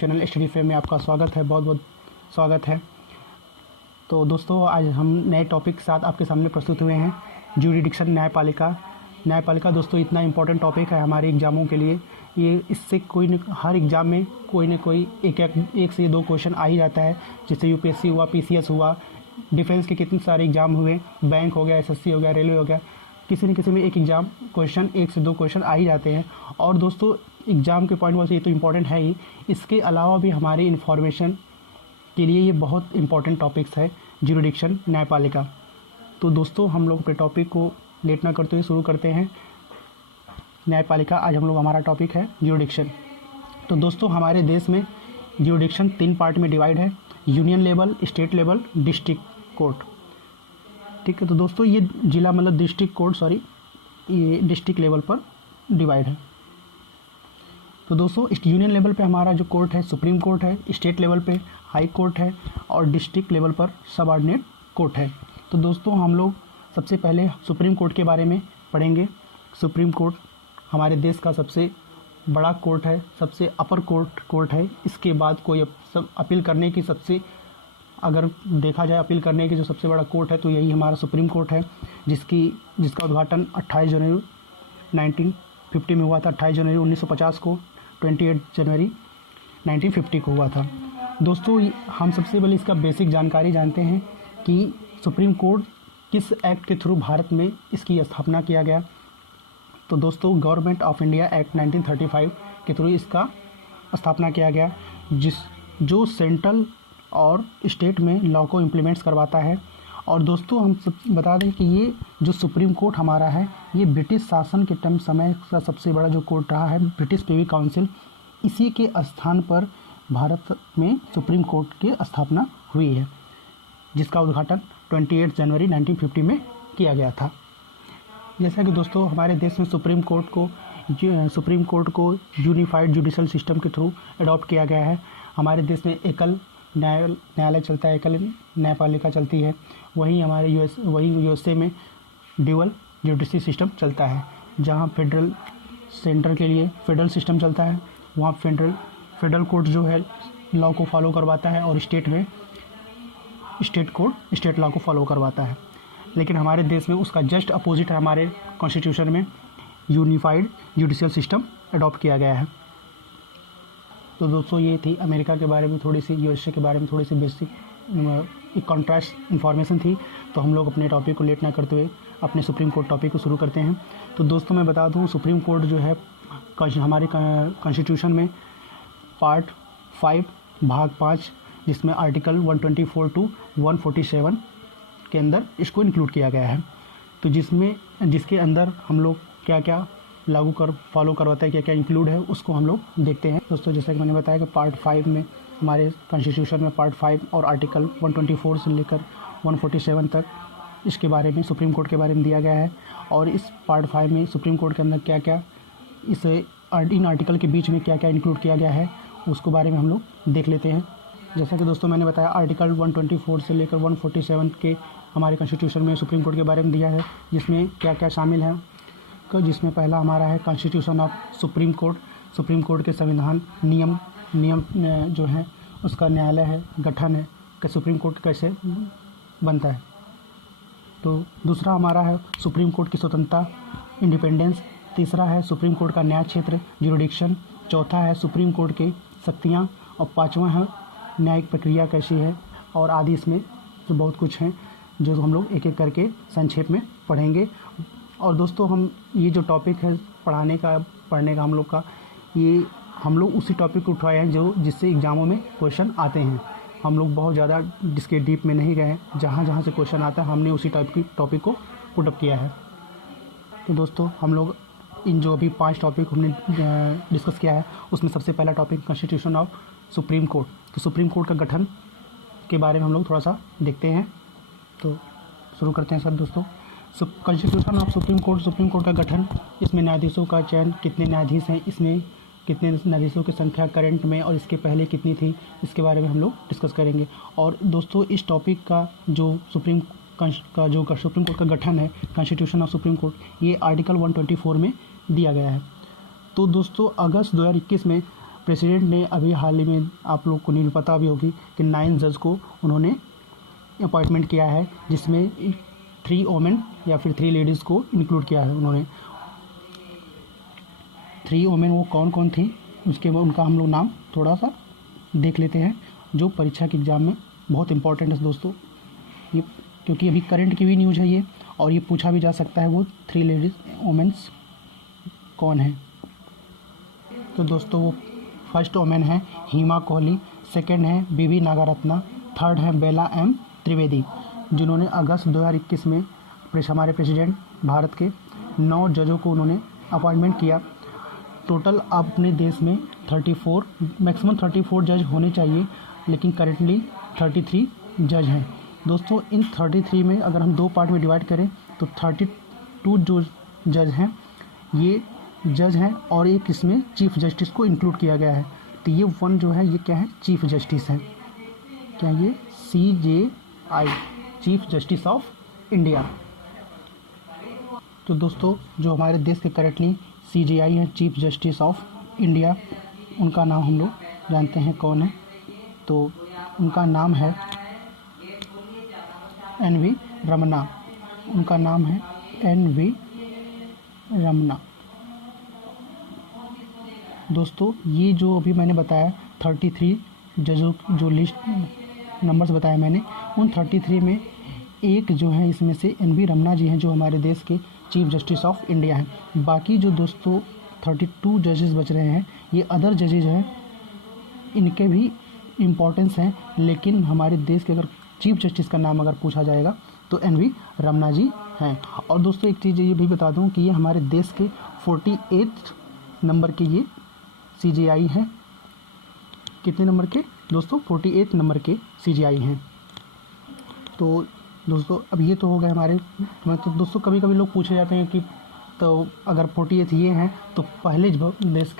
Channel study fame में आपका स्वागत है, बहुत बहुत स्वागत है। तो दोस्तों, आज हम नए टॉपिक के साथ आपके सामने प्रस्तुत हुए हैं। ज्यूरिडिक्शन, न्यायपालिका दोस्तों इतना इम्पोर्टेंट टॉपिक है हमारे एग्ज़ामों के लिए। ये इससे हर एग्ज़ाम में कोई न कोई एक से दो क्वेश्चन आ ही जाता है। जैसे यूपीएससी हुआ, पीसीएस हुआ, डिफेंस के कितने सारे एग्ज़ाम हुए, बैंक हो गया, एसएससी हो गया, रेलवे हो गया, किसी न किसी में एक से दो क्वेश्चन आ ही जाते हैं। और दोस्तों एग्ज़ाम के पॉइंट से ये तो इम्पोर्टेंट है ही, इसके अलावा भी हमारी इन्फॉर्मेशन के लिए ये बहुत इम्पोर्टेंट टॉपिक्स है ज्यूरिडिक्शन, न्यायपालिका। तो दोस्तों हम लोग अपने टॉपिक को लेट ना करते हुए शुरू करते हैं। न्यायपालिका आज हम लोग हमारा टॉपिक है ज्यूरिडिक्शन। तो दोस्तों हमारे देश में ज्यूरिडिक्शन 3 पार्ट में डिवाइड है: union level, state level, district court. ठीक है, तो दोस्तों ये जिला मतलब डिस्ट्रिक्ट कोर्ट, ये डिस्ट्रिक्ट लेवल पर डिवाइड है। तो दोस्तों यूनियन लेवल पे हमारा जो कोर्ट है सुप्रीम कोर्ट है, स्टेट लेवल पे हाई कोर्ट है और डिस्ट्रिक्ट लेवल पर सबऑर्डिनेट कोर्ट है। तो दोस्तों हम लोग सबसे पहले सुप्रीम कोर्ट के बारे में पढ़ेंगे। सुप्रीम कोर्ट हमारे देश का सबसे बड़ा कोर्ट है, सबसे अपर कोर्ट है। इसके बाद कोई सब अपील करने की अगर देखा जाए अपील करने की जो सबसे बड़ा कोर्ट है तो यही हमारा सुप्रीम कोर्ट है, जिसका उद्घाटन 28 जनवरी 1950 में हुआ था। 28 जनवरी 1950 को, 28 जनवरी 1950 को हुआ था। दोस्तों हम सबसे पहले इसका बेसिक जानकारी जानते हैं कि सुप्रीम कोर्ट किस एक्ट के थ्रू भारत में इसकी स्थापना किया गया। तो दोस्तों गवर्नमेंट ऑफ इंडिया एक्ट 1935 के थ्रू इसका स्थापना किया गया, जो सेंट्रल और स्टेट में लॉ को इम्प्लीमेंट्स करवाता है। और दोस्तों हम सब बता दें कि ये जो सुप्रीम कोर्ट हमारा है, ये ब्रिटिश शासन के समय का सबसे बड़ा जो कोर्ट रहा है, ब्रिटिश प्रिवी काउंसिल। इसी के स्थान पर भारत में सुप्रीम कोर्ट की स्थापना हुई है, जिसका उद्घाटन 28 जनवरी 1950 में किया गया था। जैसा कि दोस्तों हमारे देश में सुप्रीम कोर्ट को यूनिफाइड जुडिशल सिस्टम के थ्रू अडॉप्ट किया गया है। हमारे देश में एकल न्यायालय चलता है, एकल न्यायपालिका चलती है। वहीं हमारे यूएसए में ड्यूअल जुडिशरी सिस्टम चलता है, जहां सेंटर के लिए फेडरल सिस्टम चलता है। वहाँ फेडरल कोर्ट जो है लॉ को फॉलो करवाता है और स्टेट में स्टेट कोर्ट स्टेट लॉ को फॉलो करवाता है। लेकिन हमारे देश में उसका जस्ट अपोजिट है, हमारे कॉन्स्टिट्यूशन में यूनिफाइड जुडिशियल सिस्टम अडॉप्ट किया गया है। तो दोस्तों ये थी अमेरिका के बारे में थोड़ी सी, यूएसए के बारे में थोड़ी सी बेसिक एक कॉन्ट्रास्ट इन्फॉर्मेशन थी। तो हम लोग अपने टॉपिक को लेट ना करते हुए अपने सुप्रीम कोर्ट टॉपिक को शुरू करते हैं। तो दोस्तों मैं बता दूं, सुप्रीम कोर्ट जो है हमारे कॉन्स्टिट्यूशन में पार्ट 5 भाग 5, जिसमें आर्टिकल 124 टू 147 के अंदर इसको इंक्लूड किया गया है। तो जिसके अंदर हम लोग क्या क्या फॉलो करवाता है, क्या क्या इंक्लूड है, उसको हम लोग देखते हैं। दोस्तों जैसा कि मैंने बताया कि पार्ट 5 में हमारे कॉन्स्टिट्यूशन में पार्ट 5 और आर्टिकल 124 से लेकर 147 तक इसके बारे में सुप्रीम कोर्ट के बारे में दिया गया है। और इस पार्ट 5 में सुप्रीम कोर्ट के अंदर क्या क्या इन आर्टिकल के बीच में क्या क्या इंक्लूड किया गया है, उसके बारे में हम लोग देख लेते हैं। जैसा कि दोस्तों मैंने बताया आर्टिकल 124 से लेकर 147 के हमारे कॉन्स्टिट्यूशन में सुप्रीम कोर्ट के बारे में दिया है, जिसमें क्या क्या शामिल है। जिसमें पहला हमारा है constitution of supreme court. Supreme court के संविधान, नियम जो है उसका न्यायालय है, गठन है कि सुप्रीम कोर्ट कैसे बनता है। तो दूसरा हमारा है सुप्रीम कोर्ट की स्वतंत्रता, इंडिपेंडेंस। तीसरा है सुप्रीम कोर्ट का न्याय क्षेत्र, ज्यूरिडिक्शन। चौथा है सुप्रीम कोर्ट की शक्तियाँ। और पाँचवा है न्यायिक प्रक्रिया कैसी है, और आदि इसमें जो बहुत कुछ हैं जो हम लोग एक एक करके संक्षेप में पढ़ेंगे। और दोस्तों हम ये जो टॉपिक है पढ़ने का हम लोग का, ये हम लोग उसी टॉपिक को उठाए हैं जिससे एग्ज़ामों में क्वेश्चन आते हैं। हम लोग बहुत ज़्यादा जिसके डीप में नहीं गए हैं, जहाँ से क्वेश्चन आता है हमने उसी टॉपिक को पुटअप किया है। तो दोस्तों हम लोग इन जो अभी 5 टॉपिक हमने डिस्कस किया है, उसमें सबसे पहला topic constitution of supreme court. तो सुप्रीम कोर्ट का गठन के बारे में हम लोग थोड़ा सा देखते हैं। तो शुरू करते हैं सब दोस्तों। कॉन्स्टिट्यूशन ऑफ सुप्रीम कोर्ट का गठन, इसमें न्यायाधीशों का चयन, कितने न्यायाधीश हैं, इसमें कितने न्यायाधीशों की संख्या करंट में और इसके पहले कितनी थी, इसके बारे में हम लोग डिस्कस करेंगे। और दोस्तों इस टॉपिक का जो सुप्रीम कोर्ट का गठन है, कॉन्स्टिट्यूशन ऑफ सुप्रीम कोर्ट, ये आर्टिकल 124 में दिया गया है। तो दोस्तों अगस्त 2021 में प्रेसिडेंट ने अभी हाल ही में, आप लोग को नहीं पता भी होगी कि 9 जज को उन्होंने अपॉइंटमेंट किया है, जिसमें 3 वोमेन या फिर 3 लेडीज़ को इंक्लूड किया है उन्होंने। 3 वोमेन वो कौन कौन थी, उसके बाद उनका हम लोग नाम थोड़ा सा देख लेते हैं, जो परीक्षा के एग्ज़ाम में बहुत इंपॉर्टेंट है दोस्तों ये, क्योंकि अभी करंट की भी न्यूज़ है ये, और ये पूछा भी जा सकता है वो 3 लेडीज़ वोमेन्स कौन है। तो दोस्तों वो फर्स्ट वोमेन है हिमा कोहली, सेकंड है बीवी नागरत्ना, थर्ड है बेला एम त्रिवेदी, जिन्होंने अगस्त 2021 में हमारे प्रेसिडेंट भारत के 9 जजों को उन्होंने अपॉइंटमेंट किया। टोटल अपने देश में 34 मैक्सिमम 34 जज होने चाहिए, लेकिन करेंटली 33 जज हैं दोस्तों। इन 33 में अगर हम 2 पार्ट में डिवाइड करें तो 32 जो जज हैं ये जज हैं, और एक इसमें चीफ जस्टिस को इंक्लूड किया गया है। तो ये 1 जो है ये क्या है, चीफ जस्टिस है। क्या ये CJI, chief justice of India. तो दोस्तों जो हमारे देश के करेंटली CJI हैं, चीफ जस्टिस ऑफ इंडिया, उनका नाम हम लोग जानते हैं कौन है। तो उनका नाम है NV रमन्ना, उनका नाम है NV रमन्ना। दोस्तों ये जो अभी मैंने बताया 33 जजों जो लिस्ट नंबर्स बताया मैंने, उन 33 में एक जो है इसमें से NV रमन्ना जी हैं, जो हमारे देश के चीफ जस्टिस ऑफ इंडिया हैं। बाकी जो दोस्तों 32 जजेस बच रहे हैं ये अदर जजेज हैं, इनके भी इम्पोर्टेंस हैं, लेकिन हमारे देश के अगर चीफ जस्टिस का नाम अगर पूछा जाएगा तो NV रमन्ना जी हैं। और दोस्तों एक चीज़ ये भी बता दूं कि ये हमारे देश के 48 नंबर के ये CJI हैं। कितने नंबर के दोस्तों, 48 नंबर के CJI हैं। तो दोस्तों अब ये तो हो गए हमारे, तो दोस्तों कभी कभी लोग पूछे जाते हैं कि तो अगर 48 ये हैं तो पहले देश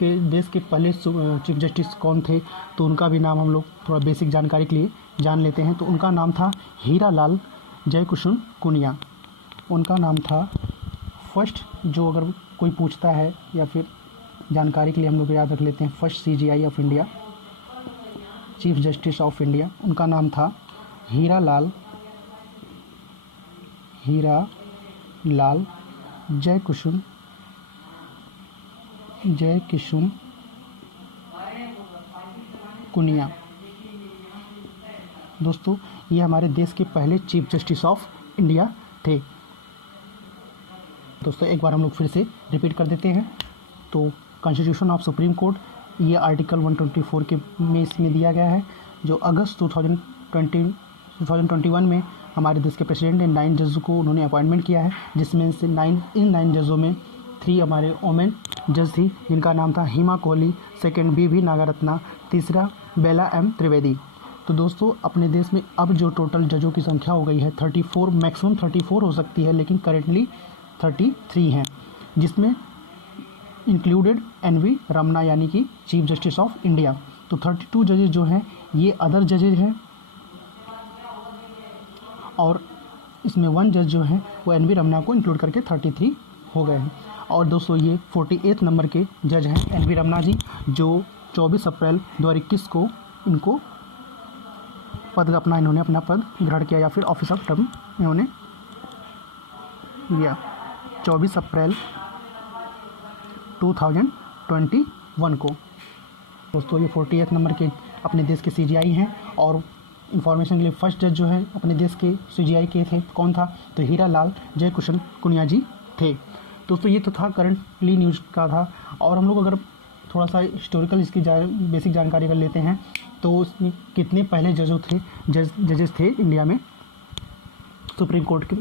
के पहले चीफ जस्टिस कौन थे, तो उनका भी नाम हम लोग थोड़ा बेसिक जानकारी के लिए जान लेते हैं। तो उनका नाम था हीरा लाल जयकिशन कुनिया, उनका नाम था फर्स्ट, जो अगर कोई पूछता है या फिर जानकारी के लिए हम लोग याद रख लेते हैं, first CJI of India, chief justice of India, उनका नाम था हीरा लाल जयकिशन कुनिया। दोस्तों ये हमारे देश के पहले चीफ जस्टिस ऑफ इंडिया थे। दोस्तों एक बार हम लोग फिर से रिपीट कर देते हैं। तो कॉन्स्टिट्यूशन ऑफ सुप्रीम कोर्ट, ये आर्टिकल 124 के में इसमें दिया गया है, जो अगस्त 2021 में हमारे देश के प्रेसिडेंट ने 9 जजों को उन्होंने अपॉइंटमेंट किया है, जिसमें से 9 जजों में 3 हमारे वोमेन जज थी, जिनका नाम था हिमा कोहली, सेकंड BV नागरत्ना, तीसरा बेला एम त्रिवेदी। तो दोस्तों अपने देश में अब जो टोटल जजों की संख्या हो गई है 34, मैक्सिमम 34 हो सकती है, लेकिन करेंटली 33 हैं, जिसमें इंक्लूडेड NV रमन्ना यानी कि चीफ जस्टिस ऑफ इंडिया। तो 32 जजेज जो हैं ये अदर जजेज हैं, और इसमें 1 जज जो है वो NV रमन्ना को इंक्लूड करके 33 हो गए हैं। और दोस्तों ये 48 नंबर के जज हैं NV रमन्ना जी, जो 24 अप्रैल 2021 को इनको इन्होंने अपना पद ग्रहण किया, या फिर ऑफिस ऑफ टर्म इन्होंने लिया 24 अप्रैल 2021 को। दोस्तों ये 48 नंबर के अपने देश के CJI हैं। और इन्फॉर्मेशन के लिए फर्स्ट जज जो है अपने देश के CJI के थे, कौन था, तो हीरा लाल जयकिशन कुनिया जी थे। दोस्तों ये तो था करंटली न्यूज़ का था। और हम लोग अगर थोड़ा सा हिस्टोरिकल इसकी बेसिक जानकारी कर लेते हैं, तो उसमें कितने पहले जजेस थे इंडिया में सुप्रीम कोर्ट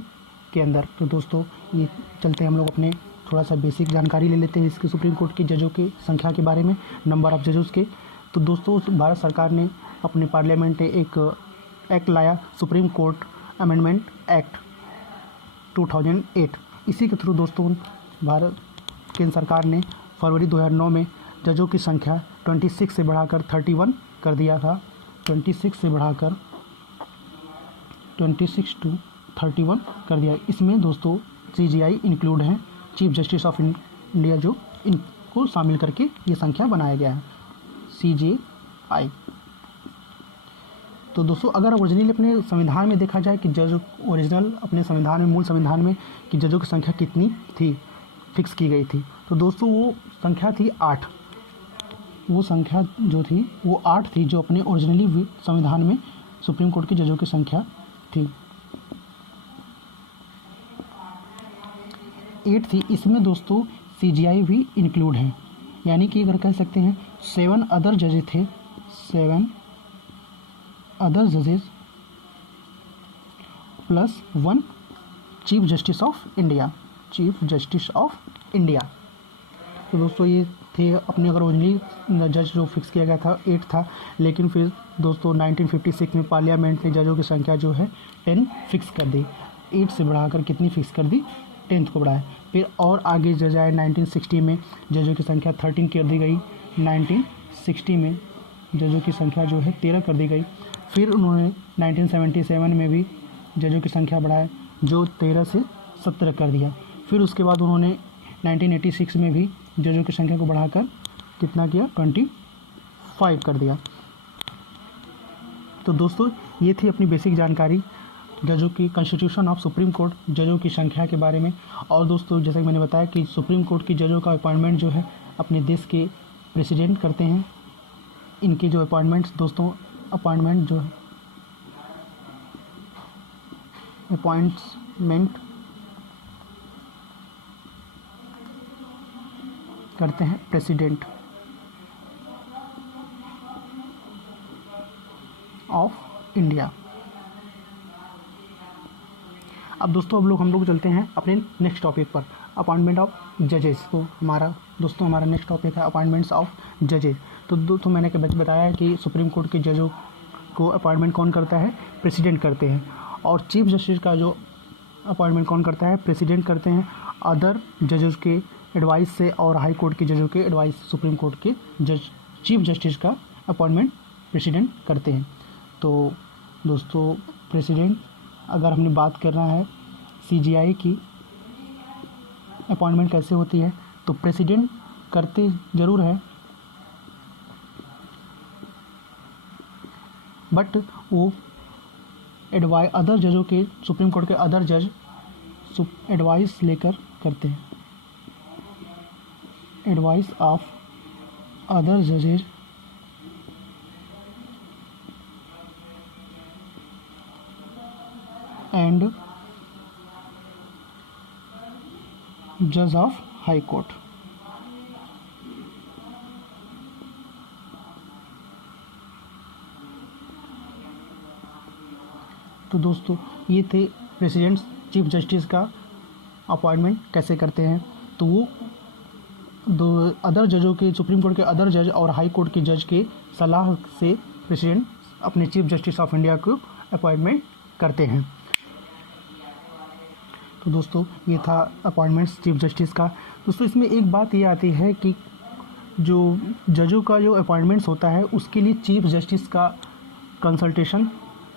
के अंदर। तो दोस्तों ये चलते हम लोग अपने थोड़ा सा बेसिक जानकारी ले लेते हैं इसके सुप्रीम कोर्ट के जजों की संख्या के बारे में, नंबर ऑफ़ जजेस के। तो दोस्तों भारत सरकार ने अपने पार्लियामेंट में एक एक्ट लाया, सुप्रीम कोर्ट अमेंडमेंट एक्ट 2008। इसी के थ्रू दोस्तों भारत केंद्र सरकार ने फरवरी 2009 में जजों की संख्या 26 से बढ़ाकर 31 कर दिया था। 26 से बढ़ाकर 26 to 31 कर दिया। इसमें दोस्तों CJI इंक्लूड हैं, चीफ जस्टिस ऑफ इंडिया, जो इनको शामिल करके ये संख्या बनाया गया है। CJI। तो दोस्तों अगर ओरिजिनली अपने संविधान में देखा जाए कि जज ओरिजिनल अपने संविधान में, मूल संविधान में कि जजों की संख्या कितनी थी, फिक्स की गई थी, तो दोस्तों वो संख्या थी 8। वो संख्या जो थी वो 8 थी, जो अपने ओरिजिनली संविधान में सुप्रीम कोर्ट के जजों की संख्या थी, 8 थी। इसमें दोस्तों CJI भी इंक्लूड है, यानी कि अगर कह सकते हैं 7 अदर जजेस थे, 7 अदर जजेस plus 1 chief justice of India, chief justice of India. तो दोस्तों ये थे अपने, अगर ओरिजिनली जज जो फिक्स किया गया था 8 था, लेकिन फिर दोस्तों 1956 में पार्लियामेंट ने जजों की संख्या जो है 10 फिक्स कर दी, 8 से बढ़ाकर कितनी फिक्स कर दी, 10 को बढ़ाया। फिर और आगे जज आए 1960 में, जजों की संख्या 13 कर दी गई, 1960 में जजों की संख्या जो है 13 कर दी गई। फिर उन्होंने 1977 में भी जजों की संख्या बढ़ाया, जो 13 से 17 कर दिया। फिर उसके बाद उन्होंने 1986 में भी जजों की संख्या को बढ़ाकर कितना किया, 25 कर दिया। तो दोस्तों ये थी अपनी बेसिक जानकारी जजों की, कॉन्स्टिट्यूशन ऑफ सुप्रीम कोर्ट, जजों की संख्या के बारे में। और दोस्तों जैसा कि मैंने बताया कि सुप्रीम कोर्ट की जजों का अपॉइंटमेंट जो है अपने देश के प्रेसिडेंट करते हैं। इनके जो अपॉइंटमेंट्स दोस्तों, अपॉइंटमेंट जो है अपॉइंटमेंट करते हैं प्रेसिडेंट ऑफ इंडिया। अब दोस्तों हम लोग चलते हैं अपने नेक्स्ट टॉपिक पर, अपॉइंटमेंट ऑफ जजेस। तो हमारा नेक्स्ट टॉपिक है अपॉइंटमेंट्स ऑफ जजेस। तो दोस्तों मैंने बताया कि सुप्रीम कोर्ट के जजों को अपॉइंटमेंट कौन करता है, प्रेसिडेंट करते हैं। और चीफ जस्टिस का जो अपॉइंटमेंट कौन करता है, प्रेसिडेंट करते हैं, अदर जजेस के एडवाइस से। और हाई कोर्ट के जजों के एडवाइस, सुप्रीम कोर्ट के चीफ जस्टिस का अपॉइंटमेंट प्रेसिडेंट करते हैं। तो दोस्तों प्रेसिडेंट, अगर हमने बात करना है CJI की अपॉइंटमेंट कैसे होती है, तो प्रेसिडेंट करते ज़रूर है, बट वो अदर जजों के, सुप्रीम कोर्ट के अदर जज एडवाइस लेकर करते हैं, एडवाइस ऑफ अदर जजेस एंड जज ऑफ हाई कोर्ट। तो दोस्तों ये थे प्रेसिडेंट चीफ जस्टिस का अपॉइंटमेंट कैसे करते हैं। तो वो दो अदर जजों के, सुप्रीम कोर्ट के अदर जज और हाई कोर्ट के जज के सलाह से प्रेसिडेंट अपने चीफ जस्टिस ऑफ इंडिया को अपॉइंटमेंट करते हैं। तो दोस्तों ये था अपॉइंटमेंट्स चीफ जस्टिस का। दोस्तों इसमें एक बात ये आती है कि जो जजों का जो अपॉइंटमेंट्स होता है उसके लिए चीफ जस्टिस का कंसल्टेशन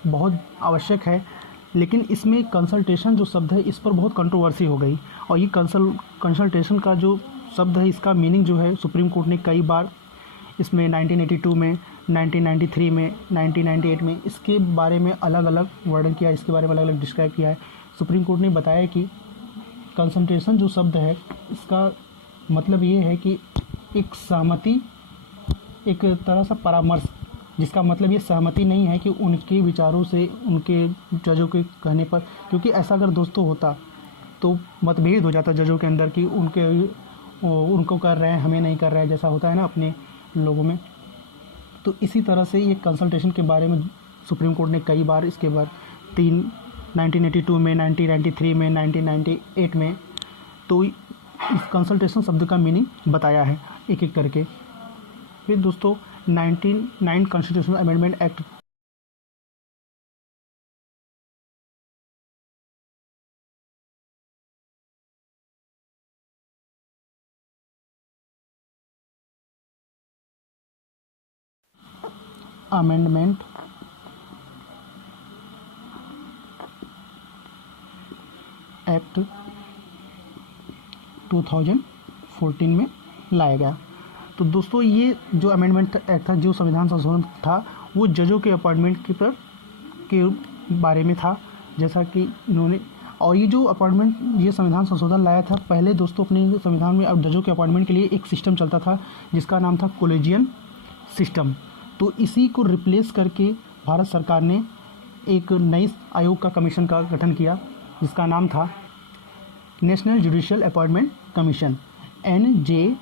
बहुत आवश्यक है। लेकिन इसमें कंसल्टेशन जो शब्द है इस पर बहुत कंट्रोवर्सी हो गई, और ये कंसल्टेशन का जो शब्द है इसका मीनिंग जो है सुप्रीम कोर्ट ने कई बार इसमें 1982 में, 1993 में, 1998 में इसके बारे में अलग अलग वर्णन किया, इसके बारे में अलग अलग डिस्क्राइब किया है। सुप्रीम कोर्ट ने बताया कि कंसल्टेशन जो शब्द है इसका मतलब ये है कि एक सहमति, एक तरह से परामर्श, जिसका मतलब ये सहमति नहीं है कि उनके विचारों से, उनके जजों के कहने पर, क्योंकि ऐसा अगर दोस्तों होता तो मतभेद हो जाता जजों के अंदर कि उनको कर रहे हैं, हमें नहीं कर रहे हैं, जैसा होता है ना अपने लोगों में। तो इसी तरह से ये कंसल्टेशन के बारे में सुप्रीम कोर्ट ने कई बार, इसके बाद 1982 में, 1993 में, 1998 में, तो इस कंसल्टेशन शब्द का मीनिंग बताया है एक एक करके। फिर दोस्तों 1999 constitutional amendment act amendment act 2014 में लाया गया। तो दोस्तों ये जो अमेंडमेंट एक्ट था, जो संविधान संशोधन था, वो जजों के अपॉइंटमेंट के बारे में था, जैसा कि इन्होंने। और ये जो अपॉइंटमेंट, ये संविधान संशोधन लाया था, पहले दोस्तों अपने संविधान में अब जजों के अपॉइंटमेंट के लिए एक सिस्टम चलता था जिसका नाम था कोलेजियन सिस्टम। तो इसी को रिप्लेस करके भारत सरकार ने एक नई आयोग का कमीशन का गठन किया जिसका नाम था national judicial appointment commission, NJAC,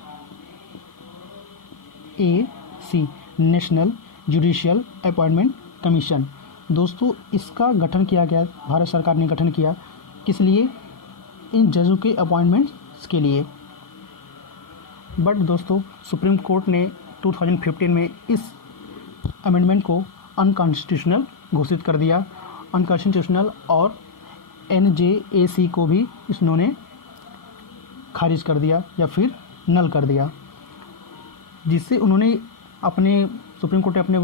national judicial appointment commission. दोस्तों इसका गठन किया गया, भारत सरकार ने गठन किया, किस लिए? इन जजों के अपॉइंटमेंट्स के लिए। बट दोस्तों सुप्रीम कोर्ट ने 2015 में इस अमेंडमेंट को अनकॉन्स्टिट्यूशनल घोषित कर दिया, अनकॉन्स्टिट्यूशनल, और NJAC को भी इन्होंने खारिज कर दिया या फिर नल कर दिया, जिससे उन्होंने अपने सुप्रीम कोर्ट ने अपने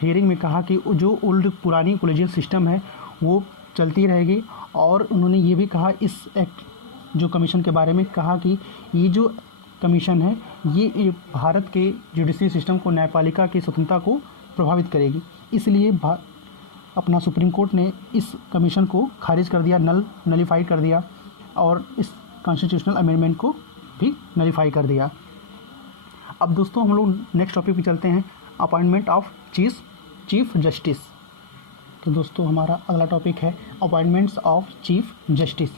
हियरिंग में कहा कि जो ओल्ड पुरानी कोलेजियन सिस्टम है वो चलती रहेगी। और उन्होंने ये भी कहा, इस एक्ट जो कमीशन के बारे में कहा कि ये जो कमीशन है ये भारत के जुडिशरी सिस्टम को, न्यायपालिका की स्वतंत्रता को प्रभावित करेगी। इसलिए अपना सुप्रीम कोर्ट ने इस कमीशन को खारिज कर दिया, नलीफाई कर दिया, और इस कॉन्स्टिट्यूशनल अमेंडमेंट को भी नलीफाई कर दिया। अब दोस्तों हम लोग नेक्स्ट टॉपिक पे चलते हैं, अपॉइंटमेंट ऑफ चीफ जस्टिस। तो दोस्तों हमारा अगला टॉपिक है अपॉइंटमेंट्स ऑफ चीफ जस्टिस।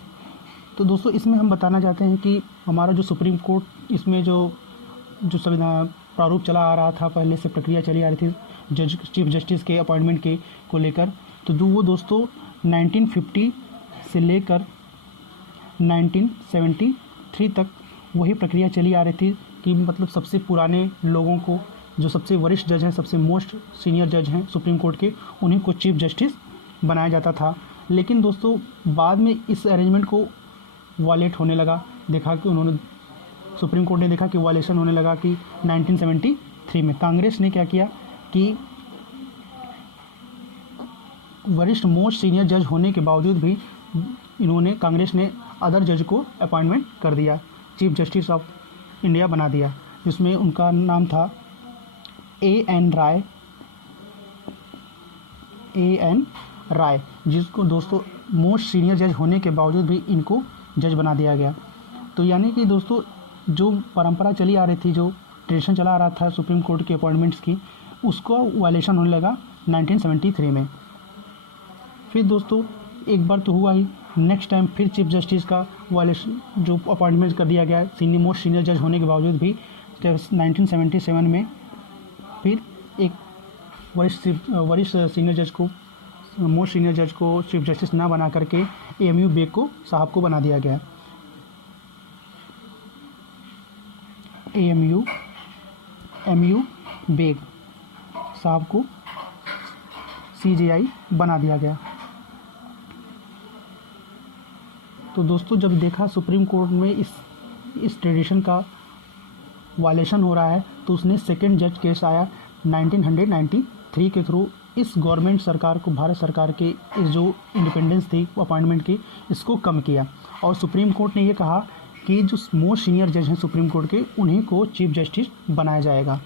तो दोस्तों इसमें हम बताना चाहते हैं कि हमारा जो सुप्रीम कोर्ट, इसमें जो संविधान प्रारूप चला आ रहा था, पहले से प्रक्रिया चली आ रही थी चीफ जस्टिस के अपॉइंटमेंट के को लेकर, तो वो दोस्तों 1950 से लेकर 1973 तक वही प्रक्रिया चली आ रही थी कि मतलब सबसे पुराने लोगों को, जो सबसे वरिष्ठ जज हैं, सबसे मोस्ट सीनियर जज हैं सुप्रीम कोर्ट के, उन्हीं को चीफ जस्टिस बनाया जाता था। लेकिन दोस्तों बाद में इस अरेंजमेंट को वायलेट होने लगा, सुप्रीम कोर्ट ने देखा कि वायलेशन होने लगा कि 1973 में कांग्रेस ने क्या किया कि वरिष्ठ मोस्ट सीनियर जज होने के बावजूद भी कांग्रेस ने अदर जज को अपॉइंटमेंट कर दिया, चीफ जस्टिस ऑफ इंडिया बना दिया, जिसमें उनका नाम था A.N. राय, जिसको दोस्तों मोस्ट सीनियर जज होने के बावजूद भी इनको जज बना दिया गया। तो यानी कि दोस्तों जो परंपरा चली आ रही थी, जो ट्रेडिशन चला आ रहा था सुप्रीम कोर्ट के अपॉइंटमेंट्स की, उसको वायलेशन होने लगा 1973 में। फिर दोस्तों एक बार तो हुआ ही, नेक्स्ट टाइम फिर चीफ जस्टिस का वायलेशन, जो अपॉइंटमेंट कर दिया गया मोस्ट सीनियर जज होने के बावजूद भी, 1977 में फिर एक वरिष्ठ सीनियर जज को, मोस्ट सीनियर जज को चीफ जस्टिस ना बना करके AMU बेग को साहब को बना दिया गया। AMU बेग साहब को CJI बना दिया गया। तो दोस्तों जब देखा सुप्रीम कोर्ट में इस ट्रेडिशन का वायलेशन हो रहा है, तो उसने सेकंड जज केस आया 1993 के थ्रू इस गवर्नमेंट सरकार को, भारत सरकार के इस जो इंडिपेंडेंस थी अपॉइंटमेंट की, इसको कम किया। और सुप्रीम कोर्ट ने ये कहा कि जो मोस्ट सीनियर जज हैं सुप्रीम कोर्ट के, उन्हीं को चीफ जस्टिस बनाया जाएगा।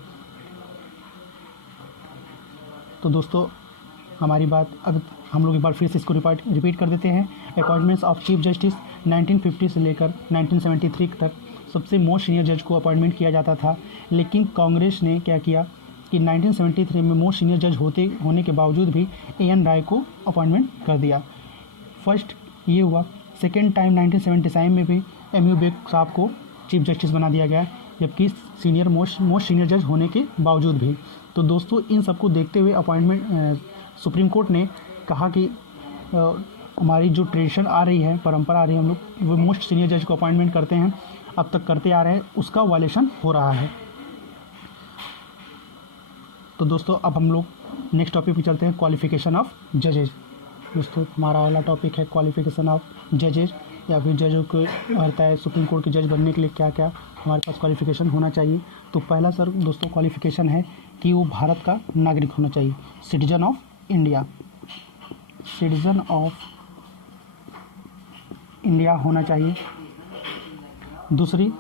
तो दोस्तों हमारी बात अब हम लोग एक बार फिर से इसको रिपीट कर देते हैं। अपॉइंटमेंट्स ऑफ चीफ जस्टिस 1950 से लेकर 1973 तक सबसे मोस्ट सीनियर जज को अपॉइंटमेंट किया जाता था, लेकिन कांग्रेस ने क्या किया कि 1973 में मोस्ट सीनियर जज होने के बावजूद भी A.N. राय को अपॉइंटमेंट कर दिया। फर्स्ट ये हुआ। सेकेंड टाइम 1977 में भी MU बेग साहब को चीफ जस्टिस बना दिया गया, जबकि मोस्ट सीनियर जज होने के बावजूद भी। तो दोस्तों इन सबको देखते हुए सुप्रीम कोर्ट ने कहा कि हमारी जो ट्रेडिशन आ रही है, परंपरा आ रही है, हम लोग वो मोस्ट सीनियर जज को अपॉइंटमेंट करते हैं, अब तक करते आ रहे हैं, उसका वायलेशन हो रहा है। तो दोस्तों अब हम लोग नेक्स्ट टॉपिक पे चलते हैं, क्वालिफिकेशन ऑफ जजेज। दोस्तों हमारा वाला टॉपिक है क्वालिफिकेशन ऑफ जजेज, या फिर जजों को रहता है सुप्रीम कोर्ट के जज बनने के लिए क्या क्या हमारे पास क्वालिफिकेशन होना चाहिए। तो पहला सर दोस्तों क्वालिफिकेशन है कि वो भारत का नागरिक होना चाहिए, citizen of India, citizen of India होना चाहिए। दूसरी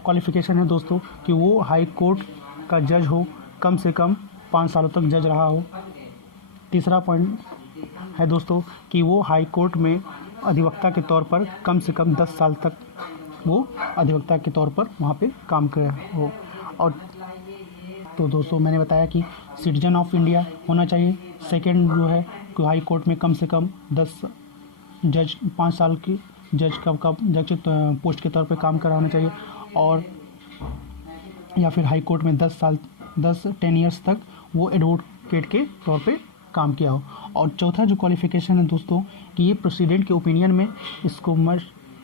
क्वालिफ़िकेशन है दोस्तों कि वो हाई कोर्ट का जज हो, कम से कम 5 सालों तक जज रहा हो। तीसरा पॉइंट है दोस्तों कि वो हाई कोर्ट में अधिवक्ता के तौर पर कम से कम 10 साल तक वो अधिवक्ता के तौर पर वहाँ पे काम कर हो। और तो दोस्तों मैंने बताया कि सिटीजन ऑफ इंडिया होना चाहिए। सेकंड जो है कि हाई कोर्ट में कम से कम 10 जज 5 साल की जज का जज पोस्ट के तौर पे काम करा होना चाहिए, और या फिर हाई कोर्ट में 10 ईयर्स तक वो एडवोकेट के तौर पे काम किया हो। और चौथा जो क्वालिफ़िकेशन है दोस्तों कि ये प्रेसिडेंट के ओपिनियन में इसको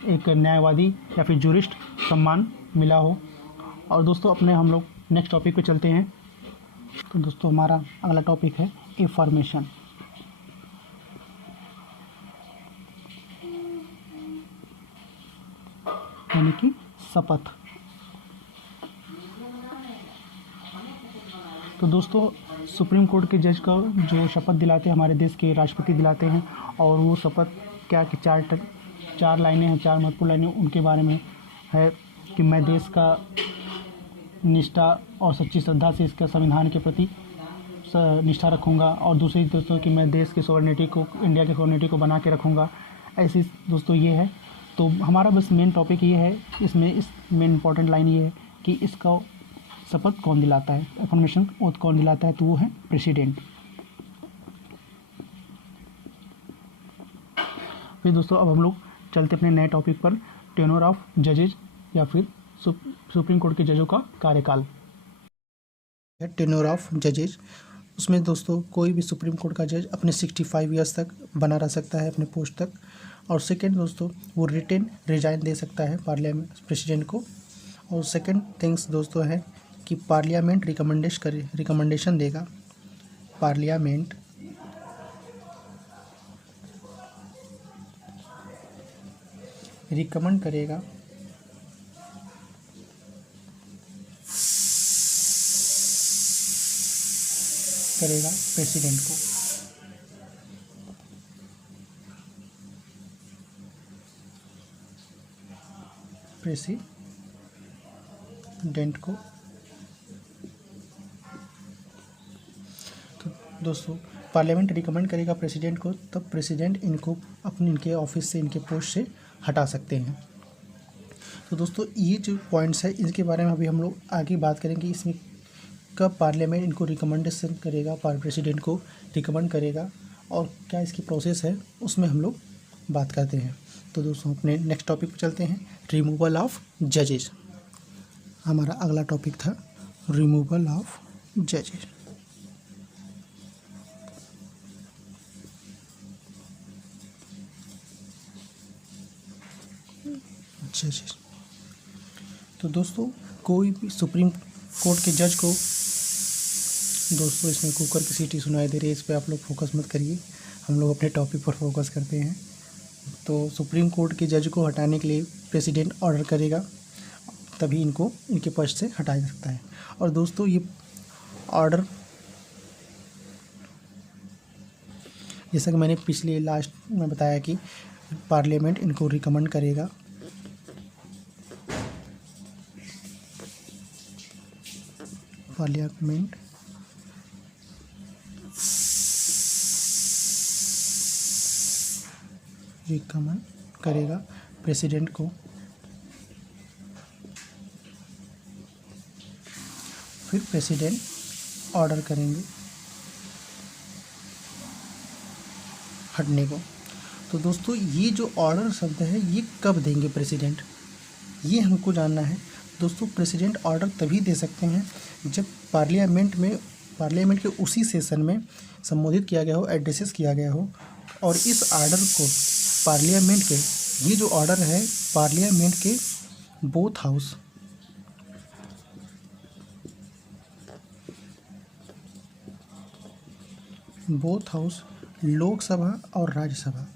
एक न्यायवादी या फिर जूरिस्ट सम्मान मिला हो। और दोस्तों अपने हम लोग नेक्स्ट टॉपिक पे चलते हैं। तो दोस्तों हमारा अगला टॉपिक है एफर्मेशन, यानी कि शपथ। तो दोस्तों सुप्रीम कोर्ट के जज को जो शपथ दिलाते हैं हमारे देश के राष्ट्रपति दिलाते हैं, और वो शपथ क्या कि 4 लाइनें हैं, 4 महत्वपूर्ण लाइनें उनके बारे में है कि मैं देश का निष्ठा और सच्ची श्रद्धा से इसका संविधान के प्रति निष्ठा रखूँगा, और दूसरी दोस्तों कि मैं देश की सॉवरेनिटी को, इंडिया की सॉवरेनिटी को बना के रखूँगा। ऐसी दोस्तों ये है। तो हमारा बस मेन टॉपिक ये है, इसमें इस मेन इंपॉर्टेंट लाइन ये है कि इसका शपथ कौन दिलाता है, एफर्मेशन ओथ कौन दिलाता है, तो वो है प्रेसिडेंट। फिर दोस्तों अब हम लोग चलते अपने नए टॉपिक पर, टेन्योर ऑफ जजेज या फिर सुप्रीम कोर्ट के जजों का कार्यकाल। टेन्योर ऑफ जजेज, उसमें दोस्तों कोई भी सुप्रीम कोर्ट का जज अपने 65 ईयर्स तक बना रह सकता है अपने पोस्ट तक। और सेकंड दोस्तों वो रिटेन रिजाइन दे सकता है पार्लियामेंट प्रेसिडेंट को। और सेकंड थिंग्स दोस्तों है कि पार्लियामेंट रिकमेंडेशन देगा, पार्लियामेंट रिकमेंड करेगा प्रेसिडेंट को। तो दोस्तों पार्लियामेंट रिकमेंड करेगा प्रेसिडेंट को, तब प्रेसिडेंट इनको इनके ऑफिस से, इनके पोस्ट से हटा सकते हैं। तो दोस्तों ये जो पॉइंट्स है इनके बारे में अभी हम लोग आगे बात करेंगे, इसमें कब पार्लियामेंट इनको रिकमेंडेशन करेगा, प्रेसिडेंट को रिकमेंड करेगा, और क्या इसकी प्रोसेस है उसमें हम लोग बात करते हैं। तो दोस्तों अपने नेक्स्ट टॉपिक पर चलते हैं, रिमूवल ऑफ जजेस। हमारा अगला टॉपिक था रिमूवल ऑफ जजेस। तो दोस्तों कोई भी सुप्रीम कोर्ट के जज को, दोस्तों इसमें कुकर की सीटी सुनाई दे रही है, इस पर आप लोग फोकस मत करिए, हम लोग अपने टॉपिक पर फोकस करते हैं। तो सुप्रीम कोर्ट के जज को हटाने के लिए प्रेसिडेंट ऑर्डर करेगा, तभी इनको इनके पद से हटाया जा सकता है। और दोस्तों ये ऑर्डर, जैसा कि मैंने पिछले लास्ट में बताया कि पार्लियामेंट इनको रिकमेंड करेगा, पार्लियामेंट रिकमेंड करेगा प्रेसिडेंट को, फिर प्रेसिडेंट ऑर्डर करेंगे हटने को। तो दोस्तों ये जो ऑर्डर शब्द है ये कब देंगे प्रेसिडेंट, ये हमको जानना है। दोस्तों प्रेसिडेंट ऑर्डर तभी दे सकते हैं जब पार्लियामेंट के उसी सेशन में संबोधित किया गया हो, एड्रेसेस किया गया हो, और इस ऑर्डर को पार्लियामेंट के, ये जो ऑर्डर है पार्लियामेंट के बोथ हाउस लोकसभा और राज्यसभा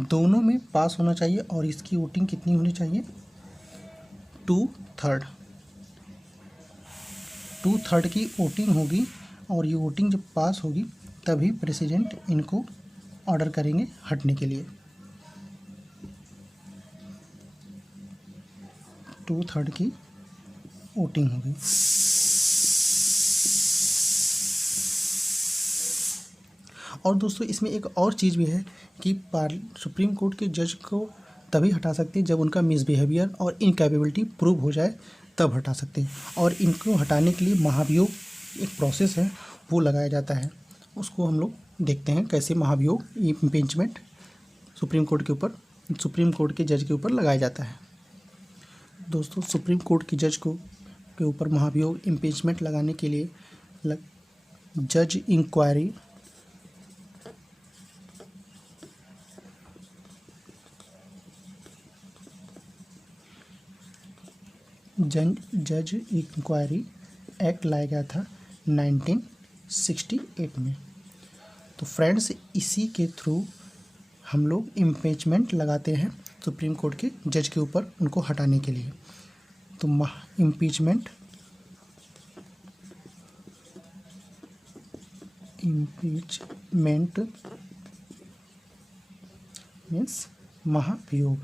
दोनों में पास होना चाहिए। और इसकी वोटिंग कितनी होनी चाहिए, 2/3 की वोटिंग होगी। और ये वोटिंग जब पास होगी तभी प्रेसिडेंट इनको ऑर्डर करेंगे हटने के लिए। 2/3 की वोटिंग होगी। और दोस्तों इसमें एक और चीज़ भी है कि सुप्रीम कोर्ट के जज को तभी हटा सकते हैं जब उनका मिसबिहेवियर और इनकैपेबिलिटी प्रूव हो जाए, तब हटा सकते हैं। और इनको हटाने के लिए महाभियोग एक प्रोसेस है, वो लगाया जाता है। उसको हम लोग देखते हैं कैसे महाभियोग इम्पीचमेंट सुप्रीम कोर्ट के जज के ऊपर लगाया जाता है। दोस्तों सुप्रीम कोर्ट के जज के ऊपर महाभियोग इम्पीचमेंट लगाने के लिए जज इंक्वायरी जज इंक्वायरी एक्ट लाया गया था 1968 में। तो फ्रेंड्स इसी के थ्रू हम लोग इम्पीचमेंट लगाते हैं सुप्रीम कोर्ट के जज के ऊपर, उनको हटाने के लिए। तो इम्पीचमेंट मीन्स महाभियोग।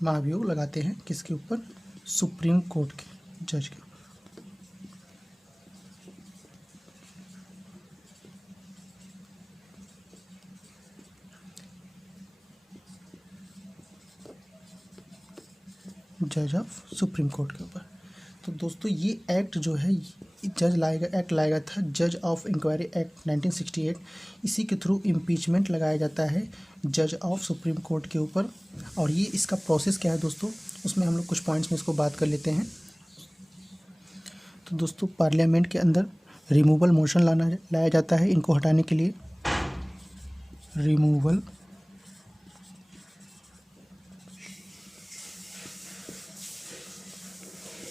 महाभियोग लगाते हैं किसके ऊपर? सुप्रीम कोर्ट के जज के ऊपर। जज ऑफ सुप्रीम कोर्ट के ऊपर। तो दोस्तों ये एक्ट जो है एक्ट लाएगा था जज ऑफ इंक्वायरी एक्ट 1968। इसी के थ्रू इम्पीचमेंट लगाया जाता है जज ऑफ सुप्रीम कोर्ट के ऊपर। और ये इसका प्रोसेस क्या है दोस्तों, उसमें हम लोग कुछ पॉइंट्स में इसको बात कर लेते हैं। तो दोस्तों पार्लियामेंट के अंदर रिमूवल मोशन लाया जाता है इनको हटाने के लिए। रिमूवल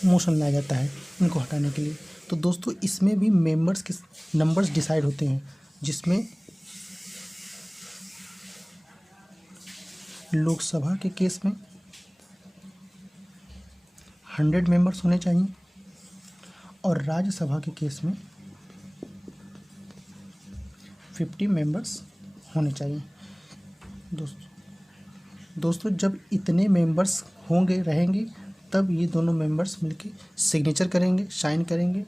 मोशन लाया जाता है इनको हटाने के लिए। तो दोस्तों इसमें भी मेंबर्स के नंबर्स डिसाइड होते हैं, जिसमें लोकसभा के केस में 100 मेंबर्स होने चाहिए और राज्यसभा के केस में 50 मेंबर्स होने चाहिए। दोस्तों जब इतने मेंबर्स रहेंगे तब ये दोनों मेंबर्स मिलके सिग्नेचर करेंगे, साइन करेंगे।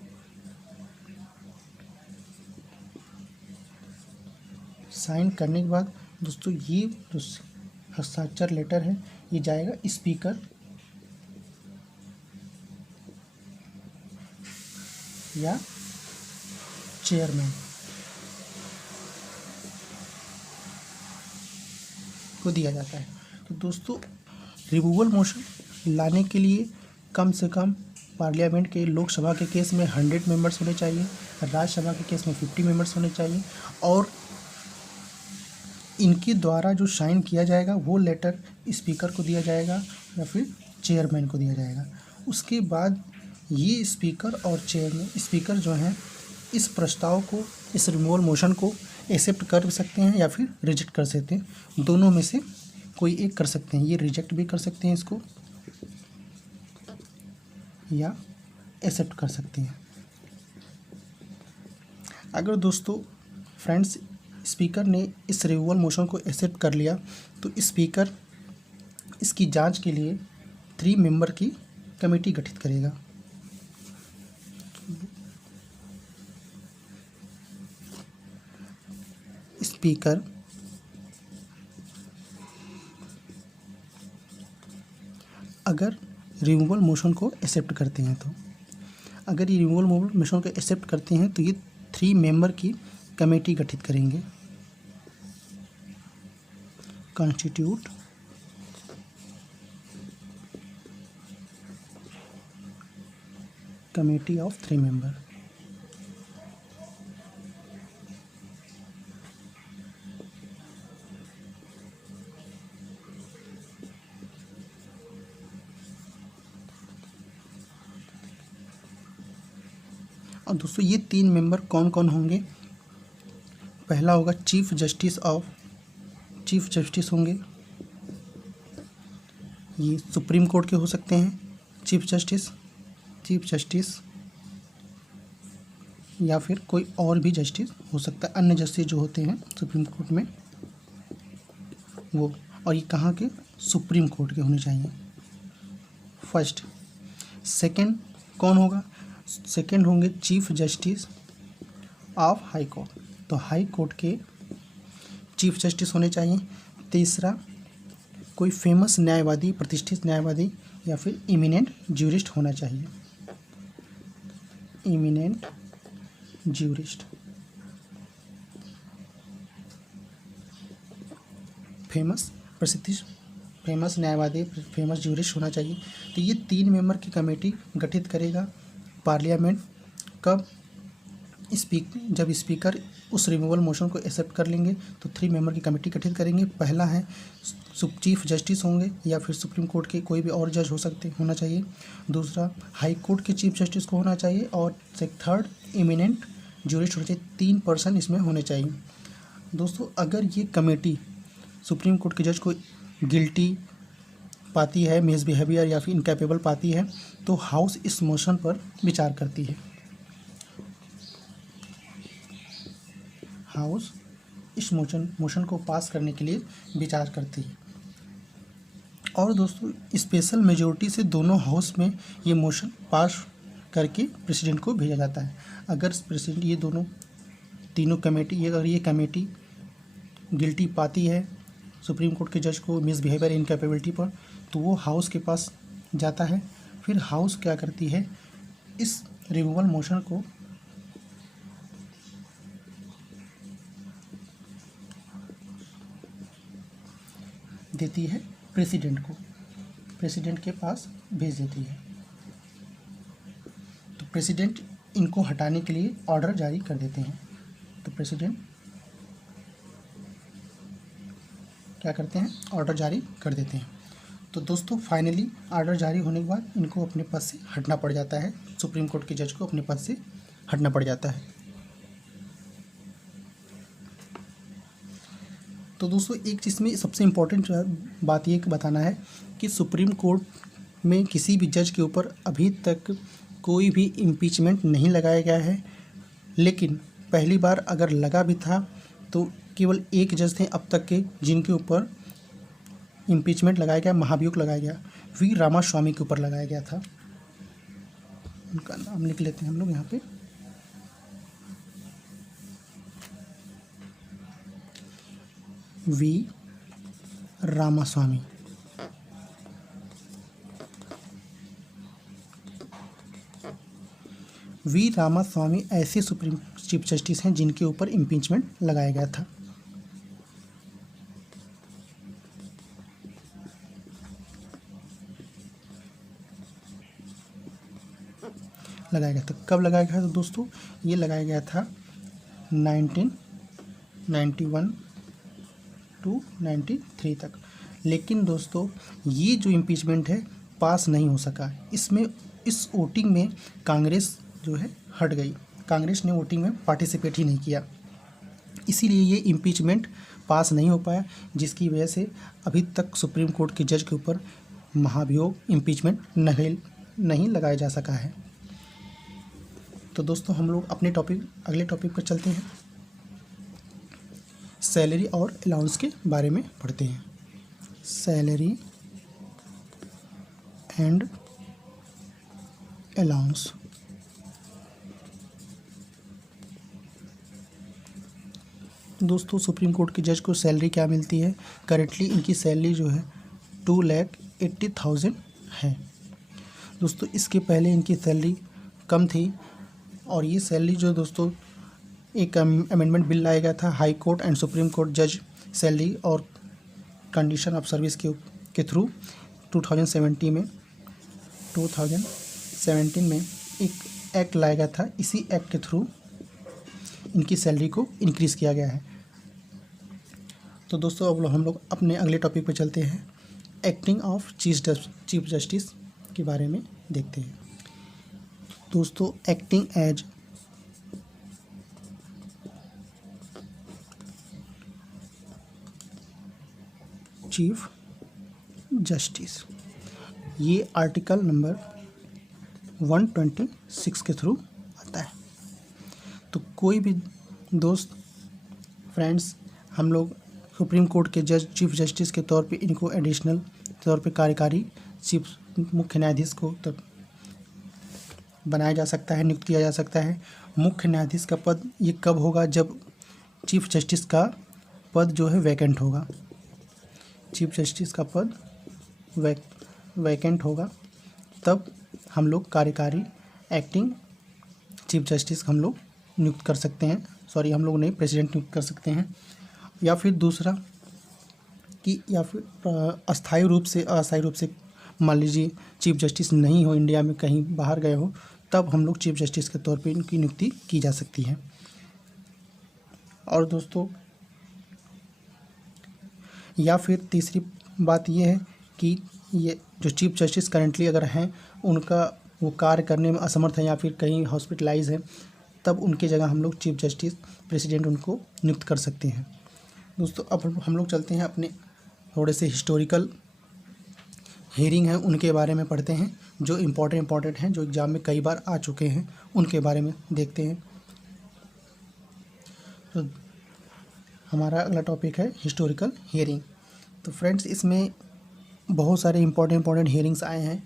साइन करने के बाद दोस्तों ये जो हस्ताक्षर लेटर है ये जाएगा स्पीकर या चेयरमैन को दिया जाता है। तो दोस्तों रिमूवल मोशन लाने के लिए कम से कम पार्लियामेंट के लोकसभा के केस में 100 मेंबर्स होने चाहिए, राज्यसभा के केस में 50 मेंबर्स होने चाहिए। और इनके द्वारा जो साइन किया जाएगा वो लेटर स्पीकर को दिया जाएगा या फिर चेयरमैन को दिया जाएगा। उसके बाद ये स्पीकर जो हैं इस प्रस्ताव को, इस रिमूवल मोशन को एक्सेप्ट कर सकते हैं या फिर रिजेक्ट कर सकते हैं। दोनों में से कोई एक कर सकते हैं। ये रिजेक्ट भी कर सकते हैं इसको या एक्सेप्ट कर सकते हैं। अगर दोस्तों फ्रेंड्स स्पीकर ने इस रिमूवल मोशन को एक्सेप्ट कर लिया तो स्पीकर इसकी जांच के लिए 3 मेंबर की कमेटी गठित करेगा। स्पीकर अगर रिमूवल मोशन को एक्सेप्ट करते हैं तो ये 3 मेंबर की कमेटी गठित करेंगे। Constitute committee of 3 member. और दोस्तों ये 3 मेंबर कौन कौन होंगे? पहला होगा चीफ जस्टिस होंगे। ये सुप्रीम कोर्ट के हो सकते हैं चीफ जस्टिस। या फिर कोई और भी जस्टिस हो सकता है, अन्य जस्टिस जो होते हैं सुप्रीम कोर्ट में वो। और ये कहाँ के? सुप्रीम कोर्ट के होने चाहिए फर्स्ट। सेकंड कौन होगा? सेकंड होंगे chief justice of high court, तो हाई कोर्ट के चीफ जस्टिस होने चाहिए। तीसरा कोई फेमस न्यायवादी, प्रतिष्ठित न्यायवादी या फिर इमिनेंट ज्यूरिस्ट होना चाहिए, इमिनेंट ज्यूरिस्ट, फेमस प्रसिद्ध फेमस न्यायवादी, फेमस ज्यूरिस्ट होना चाहिए। तो ये 3 मेंबर की कमेटी गठित करेगा पार्लियामेंट। कब? जब स्पीकर उस रिमूवल मोशन को एक्सेप्ट कर लेंगे तो 3 मेंबर की कमेटी गठित करेंगे। पहला है चीफ जस्टिस होंगे या फिर सुप्रीम कोर्ट के कोई भी और जज होना चाहिए। दूसरा हाई कोर्ट के चीफ जस्टिस को होना चाहिए और थर्ड इमिनेंट ज्यूरिस्ट होना चाहिए। 3 पर्सन इसमें होने चाहिए। दोस्तों अगर ये कमेटी सुप्रीम कोर्ट के जज को गिल्टी पाती है, मिसबिहेवियर या फिर इनकैपेबल पाती है, तो हाउस इस मोशन पर विचार करती है। हाउस इस मोशन को पास करने के लिए विचार करती है। और दोस्तों स्पेशल मेजॉरिटी से दोनों हाउस में ये मोशन पास करके प्रेसिडेंट को भेजा जाता है। अगर प्रेसिडेंट ये दोनों तीनों कमेटी, अगर ये कमेटी गिल्टी पाती है सुप्रीम कोर्ट के जज को मिसबिहेवियर इनकैपेबिलिटी पर, तो वो हाउस के पास जाता है। फिर हाउस क्या करती है? इस रिमूवल मोशन को देती है प्रेसिडेंट को, प्रेसिडेंट के पास भेज देती है। तो प्रेसिडेंट इनको हटाने के लिए ऑर्डर जारी कर देते हैं। तो प्रेसिडेंट क्या करते हैं? ऑर्डर जारी कर देते हैं। तो दोस्तों फाइनली ऑर्डर जारी होने के बाद इनको अपने पद से हटना पड़ जाता है, सुप्रीम कोर्ट के जज को अपने पद से हटना पड़ जाता है। तो दोस्तों एक चीज़ में सबसे इम्पोर्टेंट बात ये बताना है कि सुप्रीम कोर्ट में किसी भी जज के ऊपर अभी तक कोई भी इम्पीचमेंट नहीं लगाया गया है, लेकिन पहली बार अगर लगा भी था तो केवल एक जज थे अब तक के जिनके ऊपर इम्पीचमेंट लगाया गया, महाभियोग लगाया गया। वी रामास्वामी के ऊपर लगाया गया था। उनका नाम लिख लेते हैं हम लोग यहाँ पे। वी रामास्वामी। वी रामास्वामी ऐसे सुप्रीम चीफ जस्टिस हैं जिनके ऊपर इम्पीचमेंट लगाया गया था। लगाया गया था। कब लगाया गया था दोस्तों? ये लगाया गया था 1991 टू 93 तक। लेकिन दोस्तों ये जो इम्पीचमेंट है पास नहीं हो सका। इसमें इस वोटिंग में कांग्रेस जो है हट गई, कांग्रेस ने वोटिंग में पार्टिसिपेट ही नहीं किया, इसीलिए ये इम्पीचमेंट पास नहीं हो पाया, जिसकी वजह से अभी तक सुप्रीम कोर्ट के जज के ऊपर महाभियोग इम्पीचमेंट नहीं लगाया जा सका है। तो दोस्तों हम लोग अपने अगले टॉपिक पर चलते हैं। सैलरी और अलाउंस के बारे में पढ़ते हैं। Salary and allowance. दोस्तों सुप्रीम कोर्ट के जज को सैलरी क्या मिलती है? करेंटली इनकी सैलरी जो है 2,80,000 है। दोस्तों इसके पहले इनकी सैलरी कम थी और ये सैलरी जो दोस्तों एक अमेंडमेंट बिल लाया गया था high court and supreme court जज सैलरी और कंडीशन ऑफ सर्विस के थ्रू 2017 में एक एक्ट लाया गया था। इसी एक्ट के थ्रू इनकी सैलरी को इंक्रीज़ किया गया है। तो दोस्तों अब हम लोग अपने अगले टॉपिक पे चलते हैं। एक्टिंग ऑफ चीफ जस्टिस के बारे में देखते हैं। दोस्तों एक्टिंग एज चीफ जस्टिस, ये आर्टिकल नंबर 126 के थ्रू आता है। तो कोई भी दोस्त फ्रेंड्स, हम लोग सुप्रीम कोर्ट के जज चीफ जस्टिस के तौर पे इनको एडिशनल तौर पे कार्यकारी चीफ मुख्य न्यायाधीश को तब बनाया जा सकता है, नियुक्त किया जा सकता है। मुख्य न्यायाधीश का पद ये कब होगा? जब चीफ जस्टिस का पद जो है वैकेंट होगा। चीफ जस्टिस का पद वैकेंट होगा, तब हम लोग कार्यकारी एक्टिंग चीफ जस्टिस हम लोग नियुक्त कर सकते हैं। सॉरी, हम लोग नहीं, प्रेसिडेंट नियुक्त कर सकते हैं। या फिर दूसरा कि या फिर अस्थायी रूप से अस्थायी रूप से मान लीजिए चीफ जस्टिस नहीं हो, इंडिया में कहीं बाहर गए हो, तब हम लोग चीफ जस्टिस के तौर पे इनकी नियुक्ति की जा सकती है। और दोस्तों, या फिर तीसरी बात ये है कि ये जो चीफ जस्टिस करेंटली अगर हैं, उनका वो कार्य करने में असमर्थ है या फिर कहीं हॉस्पिटलाइज है, तब उनकी जगह हम लोग चीफ जस्टिस प्रेसिडेंट उनको नियुक्त कर सकते हैं। दोस्तों, अब हम लोग चलते हैं अपने थोड़े से हिस्टोरिकल हियरिंग हैं उनके बारे में पढ़ते हैं, जो इम्पोर्टेंट हैं, जो एग्ज़ाम में कई बार आ चुके हैं, उनके बारे में देखते हैं। तो हमारा अगला टॉपिक है हिस्टोरिकल हियरिंग। तो फ्रेंड्स, इसमें बहुत सारे इम्पोर्टेंट हियरिंग्स आए हैं,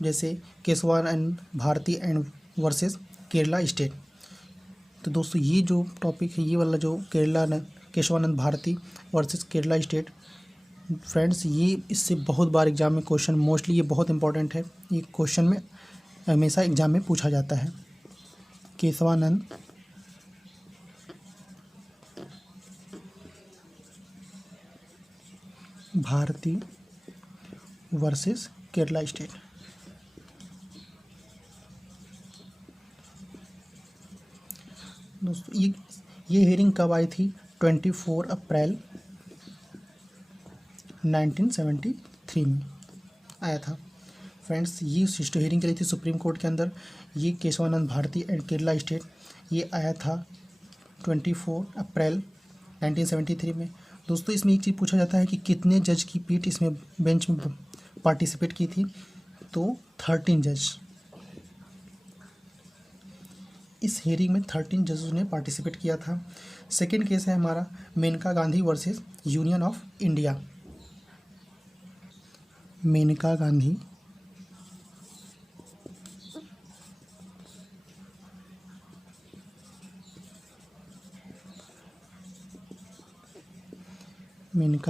जैसे Kesavananda Bharati and versus Kerala state. तो दोस्तों, ये जो टॉपिक है, ये वाला जो Kesavananda Bharati versus Kerala state, friends, ये इससे बहुत बार एग्जाम में क्वेश्चन, मोस्टली ये बहुत इंपॉर्टेंट है, ये क्वेश्चन में हमेशा एग्जाम में पूछा जाता है। Kesavananda Bharati versus Kerala state. दोस्तों, ये हियरिंग कब आई थी? 24 अप्रैल 1973 में आया था। फ्रेंड्स, ये सिस्टर हियरिंग चली थी सुप्रीम कोर्ट के अंदर। ये केशवानंद भारती एंड केरला स्टेट, ये आया था 24 अप्रैल 1973 में। दोस्तों, इसमें एक चीज़ पूछा जाता है कि कितने जज की पीठ इसमें बेंच में पार्टिसिपेट की थी? तो 13 जज। इस हियरिंग में 13 जजेस ने पार्टिसिपेट किया था। सेकेंड केस है हमारा Maneka Gandhi versus union of India. Maneka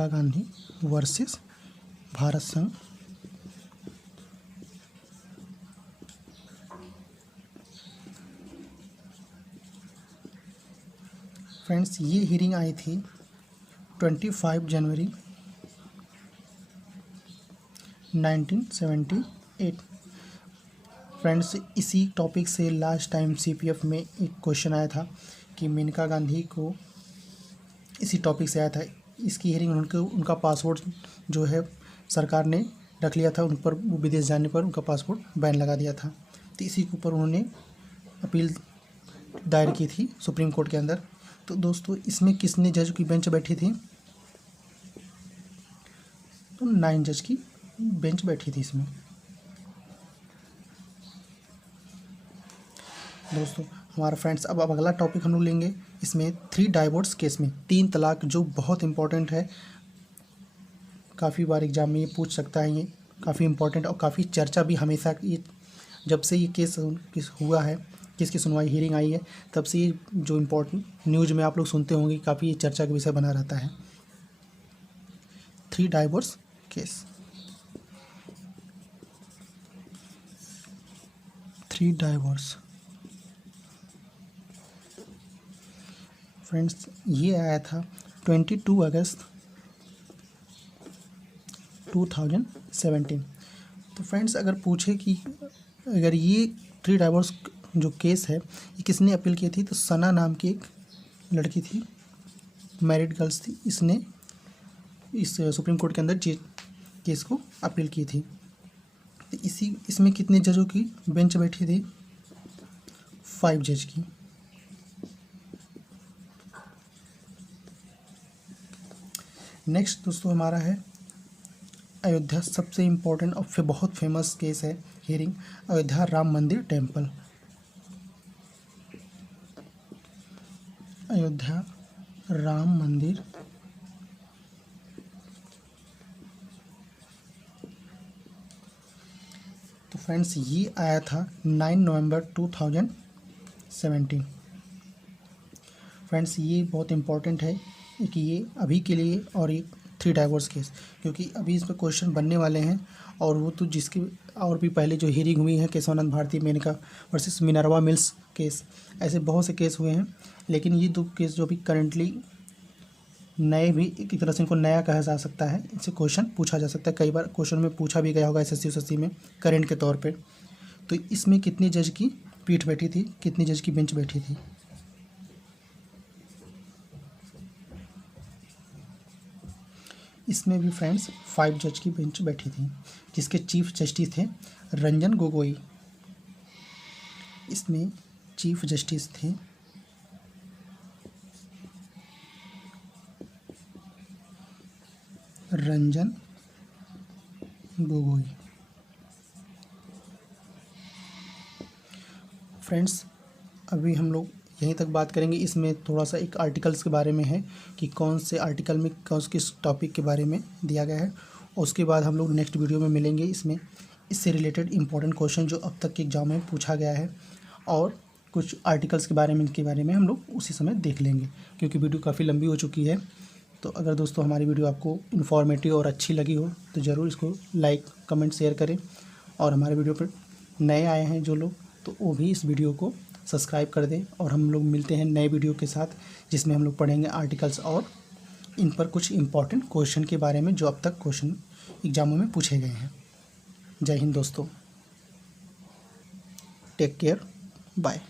Gandhi versus Bharat संघ। फ्रेंड्स, ये हियरिंग आई थी 25 जनवरी 1978। फ्रेंड्स, इसी टॉपिक से लास्ट टाइम सीपीएफ में एक क्वेश्चन आया था कि मेनका गांधी को, इसी टॉपिक से आया था। इसकी हियरिंग उनका पासपोर्ट जो है सरकार ने रख लिया था, उन पर वो विदेश जाने पर उनका पासपोर्ट बैन लगा दिया था। तो इसी के ऊपर उन्होंने अपील दायर की थी सुप्रीम कोर्ट के अंदर। तो दोस्तों, इसमें किसने जज की बेंच बैठी थी? तो 9 जज की बेंच बैठी थी इसमें। दोस्तों, हमारा फ्रेंड्स, अब अगला टॉपिक हम लोग लेंगे, इसमें 3 डाइवोर्स केस में 3 तलाक, जो बहुत इंपॉर्टेंट है, काफ़ी बार एग्जाम में ये पूछ सकता है। ये काफ़ी इंपॉर्टेंट और काफ़ी चर्चा भी हमेशा, ये जब से ये केस हुआ है, किसकी सुनवाई हियरिंग आई है, तब से ये जो इम्पोर्टेंट न्यूज़ में आप लोग सुनते होंगे, काफ़ी चर्चा का विषय बना रहता है। 3 डाइवोर्स केस। 3 डाइवोर्स। फ्रेंड्स, ये आया था 22 अगस्त 2017। तो फ्रेंड्स, अगर पूछे कि अगर ये 3 डाइवोर्स जो केस है, ये किसने अपील की थी? तो सना नाम की एक लड़की थी, मैरिड गर्ल्स थी, इसने इस सुप्रीम कोर्ट के अंदर केस को अपील की थी। तो इसमें कितने जजों की बेंच बैठी थी? 5 जज की। नेक्स्ट दोस्तों हमारा है अयोध्या, सबसे इम्पोर्टेंट और फिर बहुत फेमस केस है हियरिंग, अयोध्या राम मंदिर टेम्पल। अयोध्या राम मंदिर तो फ्रेंड्स ये आया था 9 नवंबर 2017। फ्रेंड्स ये बहुत इम्पोर्टेंट है कि ये अभी के लिए और एक 3 डाइवोर्स केस, क्योंकि अभी इस पर क्वेश्चन बनने वाले हैं। और वो तो जिसकी और भी पहले जो हियरिंग हुई है Kesavananda Bharati Maneka versus Minerva Mills case, ऐसे बहुत से केस हुए हैं। लेकिन ये 2 केस जो अभी करंटली नए, भी एक तरह से इनको नया कहा जा सकता है, इनसे क्वेश्चन पूछा जा सकता है। कई बार क्वेश्चन में पूछा भी गया होगा एसएससी USSC में करंट के तौर पे। तो इसमें कितनी जज की पीठ बैठी थी, कितनी जज की बेंच बैठी थी? इसमें भी फ्रेंड्स 5 जज की बेंच बैठी थी, जिसके चीफ जस्टिस थे रंजन गोगोई। इसमें चीफ जस्टिस थे रंजन गोगोई। फ्रेंड्स अभी हम लोग यहीं तक बात करेंगे। इसमें थोड़ा सा एक आर्टिकल्स के बारे में है कि कौन से आर्टिकल में कौन किस टॉपिक के बारे में दिया गया है। उसके बाद हम लोग नेक्स्ट वीडियो में मिलेंगे। इसमें इससे रिलेटेड इंपॉर्टेंट क्वेश्चन जो अब तक के एग्जाम में पूछा गया है और कुछ आर्टिकल्स के बारे में हम लोग उसी समय देख लेंगे, क्योंकि वीडियो काफ़ी लंबी हो चुकी है। तो अगर दोस्तों हमारी वीडियो आपको इन्फॉर्मेटिव और अच्छी लगी हो तो ज़रूर इसको लाइक कमेंट शेयर करें। और हमारे वीडियो पर नए आए हैं जो लोग, तो वो भी इस वीडियो को सब्सक्राइब कर दें। और हम लोग मिलते हैं नए वीडियो के साथ, जिसमें हम लोग पढ़ेंगे आर्टिकल्स और इन पर कुछ इंपॉर्टेंट क्वेश्चन के बारे में जो अब तक क्वेश्चन एग्जामों में पूछे गए हैं। जय हिंद दोस्तों, टेक केयर, बाय।